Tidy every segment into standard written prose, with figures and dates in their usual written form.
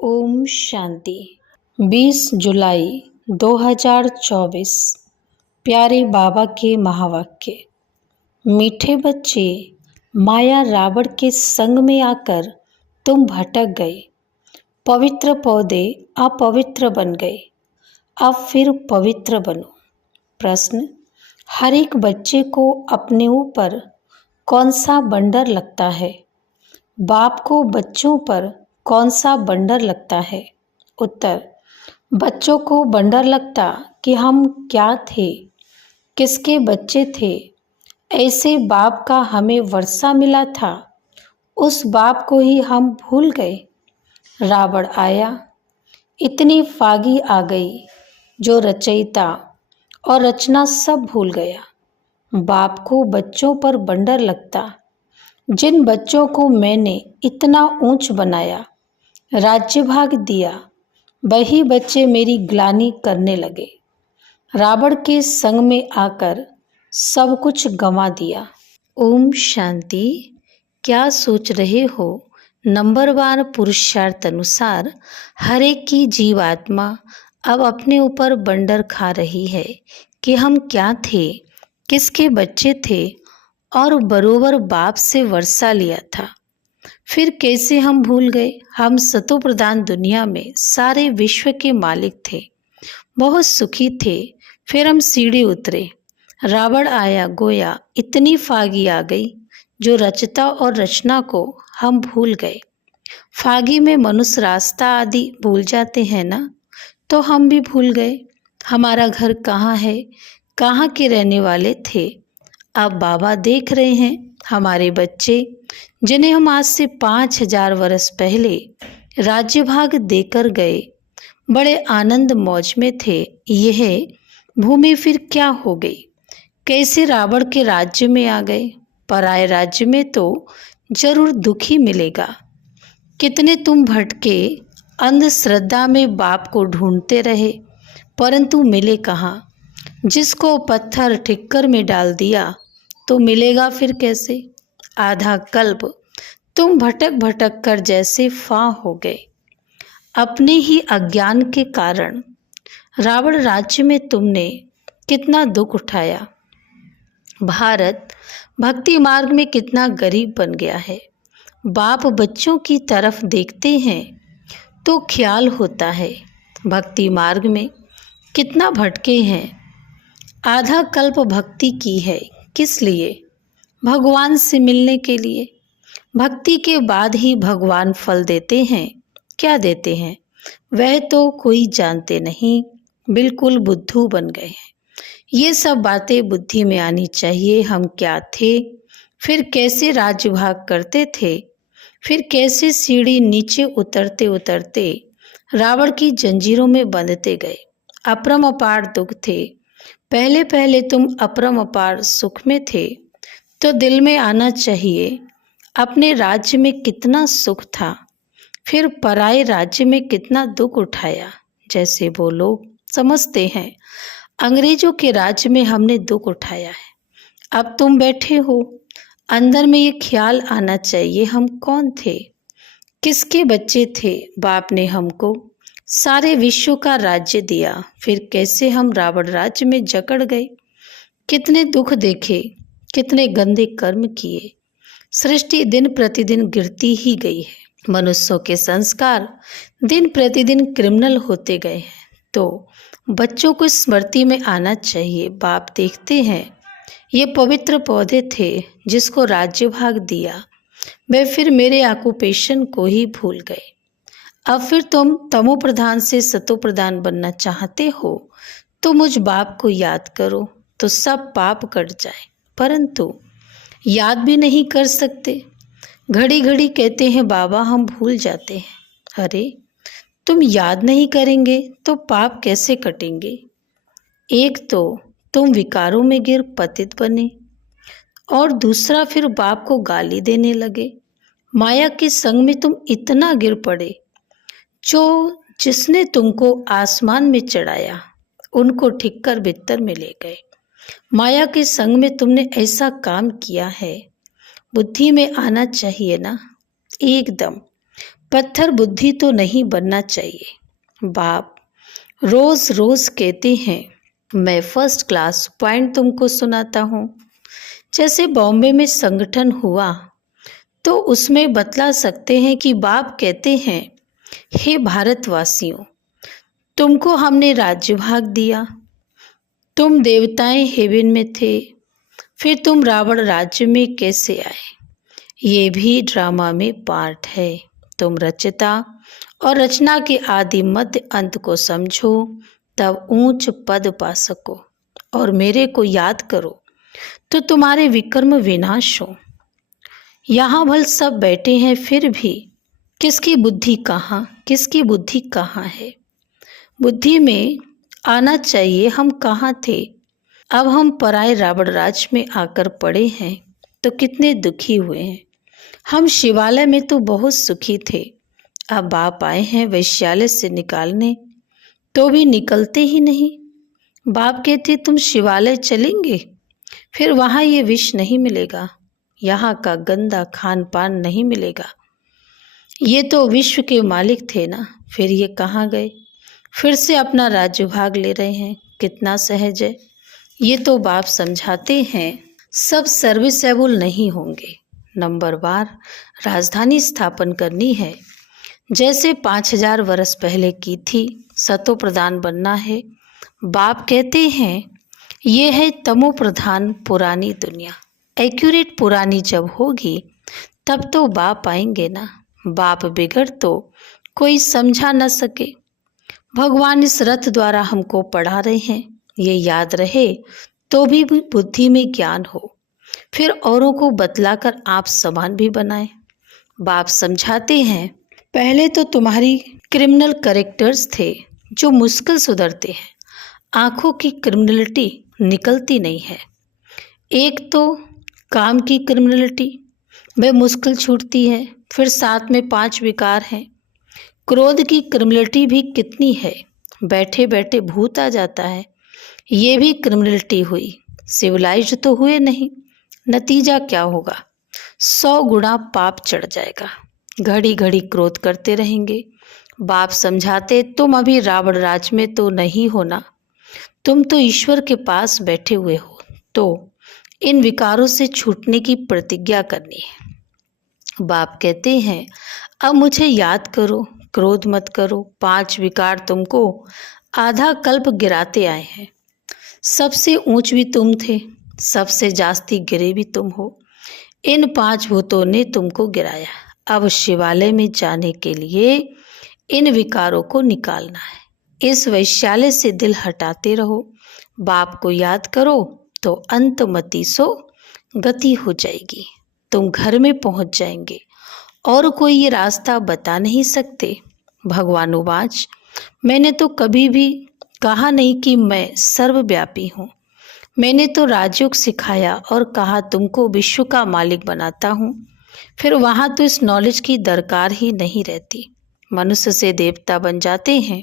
ओम शांति। 20 जुलाई 2024। प्यारे बाबा के महावाक्य। मीठे बच्चे, माया रावण के संग में आकर तुम भटक गए। पवित्र पौधे अपवित्र बन गए। अब फिर पवित्र बनो। प्रश्न: हर एक बच्चे को अपने ऊपर कौन सा बंडर लगता है? बाप को बच्चों पर कौन सा बंडर लगता है? उत्तर: बच्चों को बंडर लगता कि हम क्या थे, किसके बच्चे थे। ऐसे बाप का हमें वर्षा मिला था, उस बाप को ही हम भूल गए। रावण आया, इतनी फागी आ गई जो रचयिता और रचना सब भूल गया। बाप को बच्चों पर बंडर लगता, जिन बच्चों को मैंने इतना ऊंच बनाया, राज्य भाग दिया, वही बच्चे मेरी ग्लानि करने लगे। रावण के संग में आकर सब कुछ गंवा दिया। ओम शांति। क्या सोच रहे हो? नंबरवार पुरुषार्थ अनुसार हर एक की जीवात्मा अब अपने ऊपर बंडर खा रही है कि हम क्या थे, किसके बच्चे थे और बरोबर बाप से वर्षा लिया था। फिर कैसे हम भूल गए? हम सतो प्रधान दुनिया में सारे विश्व के मालिक थे, बहुत सुखी थे। फिर हम सीढ़ी उतरे, रावण आया, गोया इतनी फागी आ गई जो रचता और रचना को हम भूल गए। फागी में मनुष्य रास्ता आदि भूल जाते हैं ना, तो हम भी भूल गए हमारा घर कहाँ है, कहाँ के रहने वाले थे। अब बाबा देख रहे हैं हमारे बच्चे, जिन्हें हम आज से 5000 वर्ष पहले राज्य भाग देकर गए, बड़े आनंद मौज में थे। यह भूमि फिर क्या हो गई? कैसे रावण के राज्य में आ गए? पराये राज्य में तो जरूर दुखी मिलेगा। कितने तुम भटके, अंधश्रद्धा में बाप को ढूंढते रहे, परंतु मिले कहाँ। जिसको पत्थर ठिक्कर में डाल दिया तो मिलेगा फिर कैसे? आधा कल्प तुम भटक भटक कर जैसे फां हो गए। अपने ही अज्ञान के कारण रावण राज्य में तुमने कितना दुख उठाया। भारत भक्ति मार्ग में कितना गरीब बन गया है। बाप बच्चों की तरफ देखते हैं तो ख्याल होता है भक्ति मार्ग में कितना भटके हैं। आधा कल्प भक्ति की है, किस लिए? भगवान से मिलने के लिए। भक्ति के बाद ही भगवान फल देते हैं। क्या देते हैं वह तो कोई जानते नहीं, बिल्कुल बुद्धू बन गए हैं। ये सब बातें बुद्धि में आनी चाहिए। हम क्या थे, फिर कैसे राज्य भाग करते थे, फिर कैसे सीढ़ी नीचे उतरते उतरते रावण की जंजीरों में बंधते गए। अपरम अपार दुख थे। पहले पहले तुम अपरम अपार सुख में थे, तो दिल में आना चाहिए अपने राज्य में कितना सुख था, फिर पराये राज्य में कितना दुख उठाया। जैसे वो लोग समझते हैं अंग्रेजों के राज्य में हमने दुख उठाया है। अब तुम बैठे हो, अंदर में ये ख्याल आना चाहिए हम कौन थे, किसके बच्चे थे। बाप ने हमको सारे विश्व का राज्य दिया, फिर कैसे हम रावण राज्य में जकड़ गए। कितने दुख देखे, कितने गंदे कर्म किए। सृष्टि दिन प्रतिदिन गिरती ही गई है। मनुष्यों के संस्कार दिन प्रतिदिन क्रिमिनल होते गए हैं। तो बच्चों को स्मृति में आना चाहिए। बाप देखते हैं ये पवित्र पौधे थे जिसको राज्य भाग दिया, वे फिर मेरे ऑक्यूपेशन को ही भूल गए। अब फिर तुम तमो प्रधान से सतो प्रधान बनना चाहते हो तो मुझ बाप को याद करो तो सब पाप कट जाए। परंतु याद भी नहीं कर सकते। घड़ी घड़ी कहते हैं बाबा हम भूल जाते हैं। अरे तुम याद नहीं करेंगे तो पाप कैसे कटेंगे? एक तो तुम विकारों में गिर पतित बने, और दूसरा फिर बाप को गाली देने लगे। माया के संग में तुम इतना गिर पड़े, जो जिसने तुमको आसमान में चढ़ाया उनको ठिक्कर बित्तर में ले गए। माया के संग में तुमने ऐसा काम किया है, बुद्धि में आना चाहिए ना एकदम। पत्थर बुद्धि तो नहीं बनना चाहिए। बाप रोज रोज कहते हैं मैं फर्स्ट क्लास पॉइंट तुमको सुनाता हूँ। जैसे बॉम्बे में संगठन हुआ तो उसमें बतला सकते हैं कि बाप कहते हैं हे भारतवासियों, तुमको हमने राज्य भाग दिया, तुम देवताएं हेवन में थे, फिर तुम रावण राज्य में कैसे आए? ये भी ड्रामा में पार्ट है। तुम रचयिता और रचना के आदि मध्य अंत को समझो, तब ऊंच पद पा सको। और मेरे को याद करो तो तुम्हारे विक्रम विनाश हो। यहाँ भल सब बैठे हैं, फिर भी किसकी बुद्धि कहाँ, किसकी बुद्धि कहाँ है? बुद्धि में आना चाहिए हम कहाँ थे। अब हम पराए रावण राज में आकर पड़े हैं तो कितने दुखी हुए हैं। हम शिवालय में तो बहुत सुखी थे, अब बाप आए हैं वैश्यालय से निकालने तो भी निकलते ही नहीं। बाप कहते तुम शिवालय चलेंगे, फिर वहाँ ये विष नहीं मिलेगा, यहाँ का गंदा खान पान नहीं मिलेगा। ये तो विश्व के मालिक थे ना, फिर ये कहाँ गए? फिर से अपना राज्य भाग ले रहे हैं, कितना सहज है। ये तो बाप समझाते हैं सब सर्विसेबल नहीं होंगे। नंबर वार राजधानी स्थापन करनी है, जैसे 5000 वर्ष पहले की थी। सतो प्रधान बनना है। बाप कहते हैं ये है तमो प्रधान पुरानी दुनिया। एक्यूरेट पुरानी जब होगी तब तो बाप आएंगे ना। बाप बिगड़ तो कोई समझा न सके। भगवान इस रथ द्वारा हमको पढ़ा रहे हैं, ये याद रहे तो भी बुद्धि में ज्ञान हो, फिर औरों को बतलाकर आप समान भी बनाएं। बाप समझाते हैं पहले तो तुम्हारी क्रिमिनल कैरेक्टर्स थे जो मुश्किल सुधरते हैं। आंखों की क्रिमिनलिटी निकलती नहीं है। एक तो काम की क्रिमिनलिटी वह मुश्किल छूटती है, फिर साथ में 5 विकार हैं। क्रोध की क्रिमिनलिटी भी कितनी है, बैठे बैठे भूत आ जाता है, ये भी क्रिमिनलिटी हुई। सिविलाइज्ड तो हुए नहीं, नतीजा क्या होगा? 100 गुना पाप चढ़ जाएगा। घड़ी घड़ी क्रोध करते रहेंगे। बाप समझाते तुम अभी रावण राज में तो नहीं हो ना, तुम तो ईश्वर के पास बैठे हुए हो, तो इन विकारों से छूटने की प्रतिज्ञा करनी है। बाप कहते हैं अब मुझे याद करो, क्रोध मत करो। 5 विकार तुमको आधा कल्प गिराते आए हैं। सबसे ऊंच भी तुम थे, सबसे जास्ती गिरे भी तुम हो। इन 5 भूतों ने तुमको गिराया। अब शिवालय में जाने के लिए इन विकारों को निकालना है। इस वैश्यालय से दिल हटाते रहो, बाप को याद करो तो अंतमति सो गति हो जाएगी। तुम घर में पहुंच जाएंगे और कोई ये रास्ता बता नहीं सकते। भगवान उवाच मैंने तो कभी भी कहा नहीं कि मैं सर्वव्यापी हूँ। मैंने तो राजयोग सिखाया और कहा तुमको विश्व का मालिक बनाता हूँ। फिर वहाँ तो इस नॉलेज की दरकार ही नहीं रहती। मनुष्य से देवता बन जाते हैं,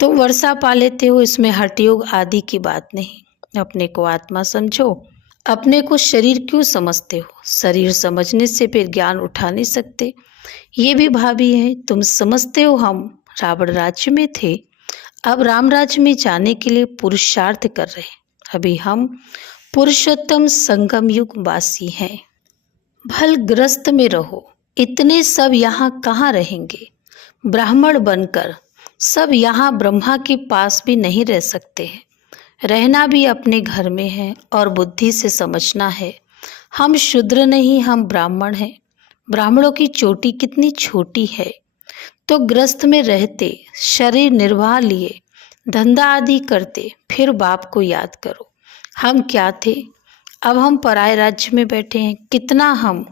तुम वर्षा पा लेते हो, इसमें हठयोग आदि की बात नहीं। अपने को आत्मा समझो, अपने को शरीर क्यों समझते हो? शरीर समझने से फिर ज्ञान उठा नहीं सकते। ये भी भावी है, तुम समझते हो हम रावण राज्य में थे, अब राम राज्य में जाने के लिए पुरुषार्थ कर रहे हैं। अभी हम पुरुषोत्तम संगम युग वासी हैं। भल ग्रस्त में रहो, इतने सब यहाँ कहाँ रहेंगे? ब्राह्मण बनकर सब यहाँ ब्रह्मा के पास भी नहीं रह सकते हैं। रहना भी अपने घर में है और बुद्धि से समझना है हम शूद्र नहीं, हम ब्राह्मण हैं। ब्राह्मणों की चोटी कितनी छोटी है। तो ग्रस्त में रहते, शरीर निर्वाह लिए, धंधा आदि करते, फिर बाप को याद करो हम क्या थे। अब हम पराए राज्य में बैठे हैं, कितना हम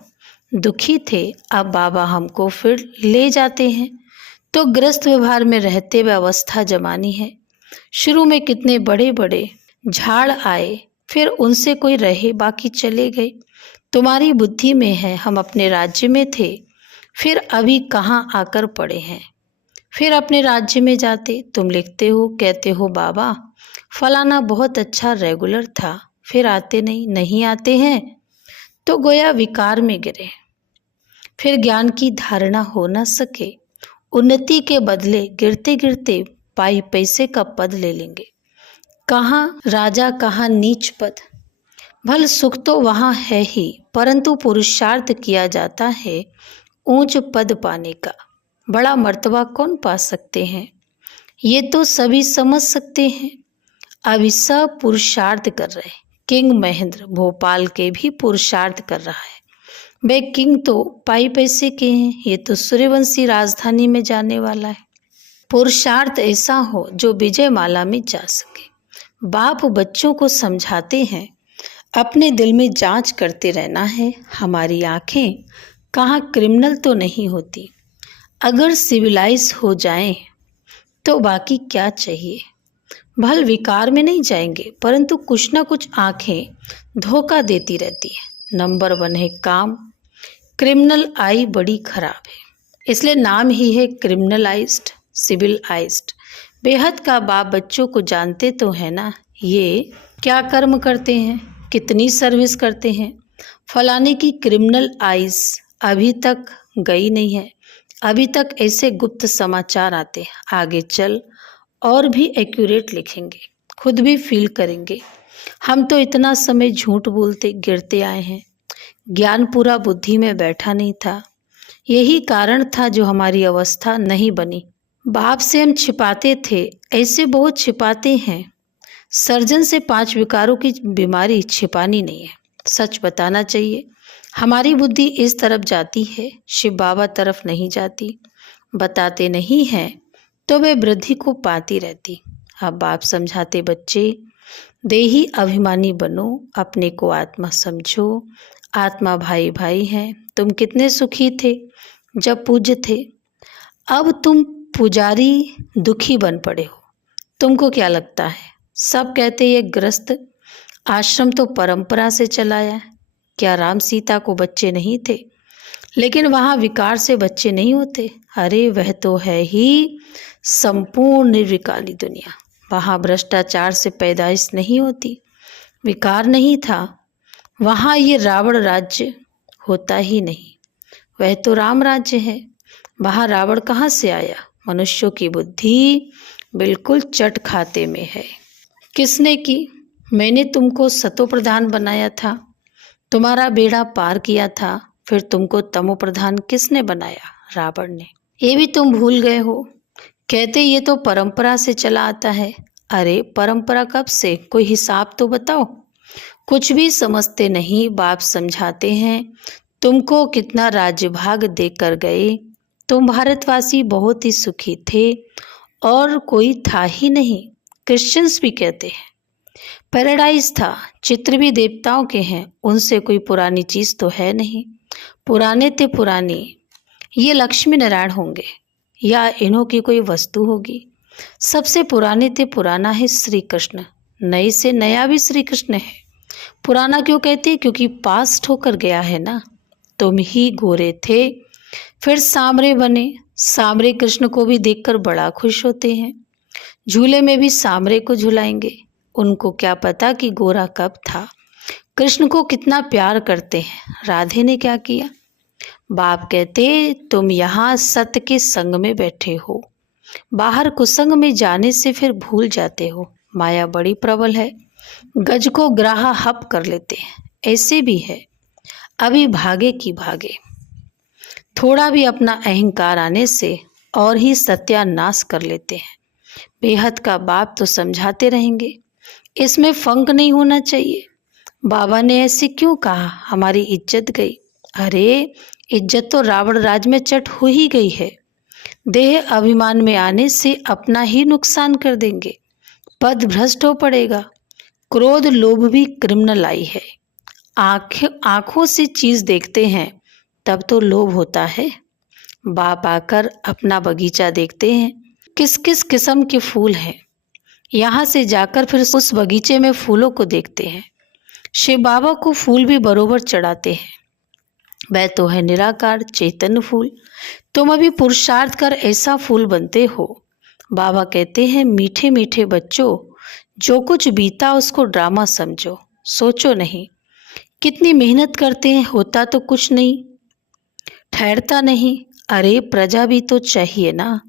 दुखी थे। अब बाबा हमको फिर ले जाते हैं, तो ग्रस्त व्यवहार में रहते हुए अवस्था जमानी है। शुरू में कितने बड़े बड़े झाड़ आए, फिर उनसे कोई रहे, बाकी चले गए। तुम्हारी बुद्धि में है हम अपने राज्य में थे, फिर अभी कहाँ आकर पड़े हैं। फिर अपने राज्य में जाते, तुम लिखते हो, कहते हो बाबा फलाना बहुत अच्छा रेगुलर था, फिर आते नहीं आते हैं तो गोया विकार में गिरे, फिर ज्ञान की धारणा हो न सके। उन्नति के बदले गिरते गिरते पाई पैसे का पद ले लेंगे। कहाँ राजा कहाँ नीच पद। भल सुख तो वहाँ है ही, परंतु पुरुषार्थ किया जाता है ऊंच पद पाने का। बड़ा मर्तबा कौन पा सकते हैं, ये तो सभी समझ सकते हैं। अभी सब पुरुषार्थ कर रहे। किंग महेंद्र भोपाल के भी पुरुषार्थ कर रहा है। वे किंग तो पाई पैसे के हैं, ये तो सूर्यवंशी राजधानी में जाने वाला है। पुरुषार्थ ऐसा हो जो विजयमाला में जा सके। बाप बच्चों को समझाते हैं, अपने दिल में जांच करते रहना है। हमारी आंखें कहाँ क्रिमिनल तो नहीं होती। अगर सिविलाइज हो जाएं तो बाकी क्या चाहिए। भल विकार में नहीं जाएंगे, परंतु कुछ ना कुछ आंखें धोखा देती रहती है। नंबर 1 है काम। क्रिमिनल आई बड़ी खराब है, इसलिए नाम ही है क्रिमिनलाइज्ड, सिविलाइज्ड। बेहद का बाप बच्चों को जानते तो है ना, ये क्या कर्म करते हैं, कितनी सर्विस करते हैं। फलाने की क्रिमिनल आइज अभी तक गई नहीं है। अभी तक ऐसे गुप्त समाचार आते हैं। आगे चल और भी एक्यूरेट लिखेंगे, खुद भी फील करेंगे। हम तो इतना समय झूठ बोलते गिरते आए हैं। ज्ञान पूरा बुद्धि में बैठा नहीं था। यही कारण था जो हमारी अवस्था नहीं बनी। बाप से हम छिपाते थे, ऐसे बहुत छिपाते हैं। सर्जन से 5 विकारों की बीमारी छिपानी नहीं है, सच बताना चाहिए। हमारी बुद्धि इस तरफ जाती है, शिव बाबा तरफ नहीं जाती। बताते नहीं हैं तो वे वृद्धि को पाती रहती। अब बाप समझाते, बच्चे देही अभिमानी बनो, अपने को आत्मा समझो। आत्मा भाई भाई हैं। तुम कितने सुखी थे जब पूज्य थे, अब तुम पुजारी दुखी बन पड़े हो। तुमको क्या लगता है, सब कहते ये ग्रस्त आश्रम तो परंपरा से चलाया। क्या राम सीता को बच्चे नहीं थे, लेकिन वहाँ विकार से बच्चे नहीं होते। अरे वह तो है ही संपूर्ण निर्विकारी दुनिया। वहाँ भ्रष्टाचार से पैदाइश नहीं होती, विकार नहीं था। वहाँ ये रावण राज्य होता ही नहीं, वह तो राम राज्य है। वहाँ रावण कहाँ से आया। मनुष्यों की बुद्धि बिल्कुल चट खाते में है। किसने की? मैंने तुमको सतो प्रधान बनाया था, तुम्हारा बेड़ा पार किया था। फिर तुमको तमो प्रधान किसने बनाया? रावण ने। ये भी तुम भूल गए हो। कहते ये तो परंपरा से चला आता है। अरे परंपरा कब से, कोई हिसाब तो बताओ। कुछ भी समझते नहीं। बाप समझाते हैं, तुमको कितना राज्य भाग देकर गए। तुम भारतवासी बहुत ही सुखी थे और कोई था ही नहीं। क्रिश्चियंस भी कहते हैं पैराडाइज था। चित्र भी देवताओं के हैं, उनसे कोई पुरानी चीज तो है नहीं। पुराने थे पुरानी, ये लक्ष्मी नारायण होंगे या इन्हों की कोई वस्तु होगी। सबसे पुराने थे पुराना है श्री कृष्ण, नए से नया भी श्री कृष्ण है। पुराना क्यों कहते हैं? क्योंकि पास्ट होकर गया है ना। तुम ही गोरे थे, फिर सांवरे बने। सांवरे कृष्ण को भी देखकर बड़ा खुश होते हैं। झूले में भी सांवरे को झुलाएंगे। उनको क्या पता कि गोरा कब था। कृष्ण को कितना प्यार करते हैं। राधे ने क्या किया? बाप कहते तुम यहाँ सत्य के संग में बैठे हो, बाहर कुसंग में जाने से फिर भूल जाते हो। माया बड़ी प्रबल है, गज को ग्राहा हप कर लेते हैं। ऐसे भी है, अभी भागे की भागे। थोड़ा भी अपना अहंकार आने से और ही सत्यानाश कर लेते हैं। बेहद का बाप तो समझाते रहेंगे, इसमें फंक नहीं होना चाहिए। बाबा ने ऐसे क्यों कहा? हमारी इज्जत गई। अरे इज्जत तो रावण राज में चट हो ही गई है। देह अभिमान में आने से अपना ही नुकसान कर देंगे, पद भ्रष्ट हो पड़ेगा। क्रोध लोभ भी क्रिमिनल आई है। आंखों से चीज देखते हैं तब तो लोभ होता है। बाप आकर अपना बगीचा देखते हैं, किस किस किस्म के फूल हैं। यहाँ से जाकर फिर उस बगीचे में फूलों को देखते हैं। शिव बाबा को फूल भी बरोबर चढ़ाते हैं। वह तो है निराकार चैतन्य फूल। तुम अभी पुरुषार्थ कर ऐसा फूल बनते हो। बाबा कहते हैं मीठे मीठे बच्चों, जो कुछ बीता उसको ड्रामा समझो, सोचो नहीं। कितनी मेहनत करते हैं, होता तो कुछ नहीं, ठहरता नहीं। अरे प्रजा भी तो चाहिए ना,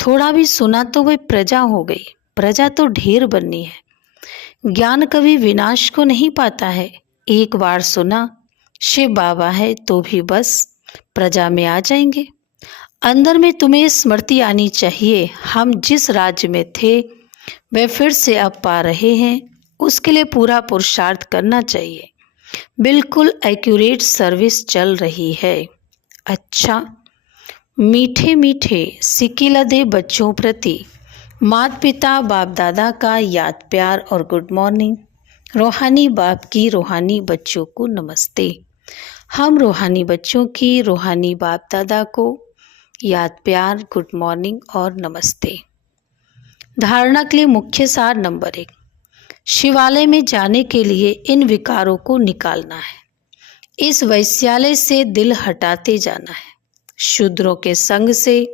थोड़ा भी सुना तो वह प्रजा हो गई। प्रजा तो ढेर बननी है। ज्ञान कभी विनाश को नहीं पाता है। एक बार सुना शिव बाबा है तो भी बस प्रजा में आ जाएंगे। अंदर में तुम्हें स्मृति आनी चाहिए, हम जिस राज्य में थे वह फिर से अब पा रहे हैं, उसके लिए पूरा पुरुषार्थ करना चाहिए। बिल्कुल एक्यूरेट सर्विस चल रही है। अच्छा, मीठे मीठे सिकिलदे बच्चों प्रति माता पिता बाप दादा का याद प्यार और गुड मॉर्निंग। रूहानी बाप की रूहानी बच्चों को नमस्ते। हम रूहानी बच्चों की रूहानी बाप दादा को याद प्यार, गुड मॉर्निंग और नमस्ते। धारणा के लिए मुख्य सार नंबर 1, शिवालय में जाने के लिए इन विकारों को निकालना है। इस वैश्यालय से दिल हटाते जाना है। शूद्रों के संग से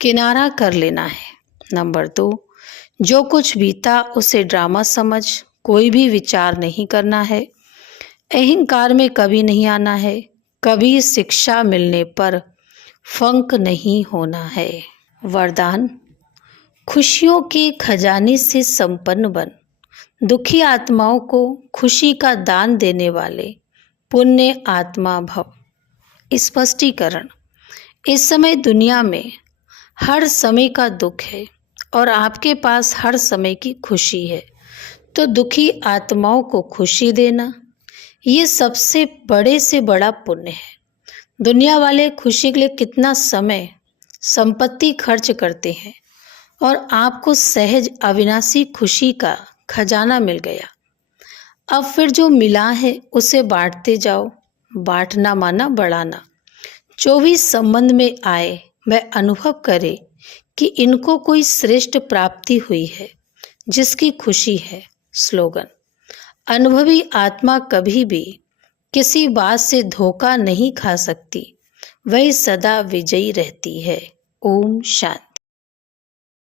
किनारा कर लेना है। नंबर 2, जो कुछ बीता उसे ड्रामा समझ कोई भी विचार नहीं करना है। अहंकार में कभी नहीं आना है। कभी शिक्षा मिलने पर फंक नहीं होना है। वरदान, खुशियों के खजाने से संपन्न बन, दुखी आत्माओं को खुशी का दान देने वाले पुण्य आत्मा भव। स्पष्टीकरण, इस समय दुनिया में हर समय का दुख है और आपके पास हर समय की खुशी है, तो दुखी आत्माओं को खुशी देना ये सबसे बड़े से बड़ा पुण्य है। दुनिया वाले खुशी के लिए कितना समय संपत्ति खर्च करते हैं और आपको सहज अविनाशी खुशी का खजाना मिल गया। अब फिर जो मिला है उसे बांटते जाओ। बांटना माना बढ़ाना। जो भी संबंध में आए वह अनुभव करे कि इनको कोई श्रेष्ठ प्राप्ति हुई है जिसकी खुशी है। स्लोगन, अनुभवी आत्मा कभी भी किसी बात से धोखा नहीं खा सकती, वह सदा विजयी रहती है। ओम शांति।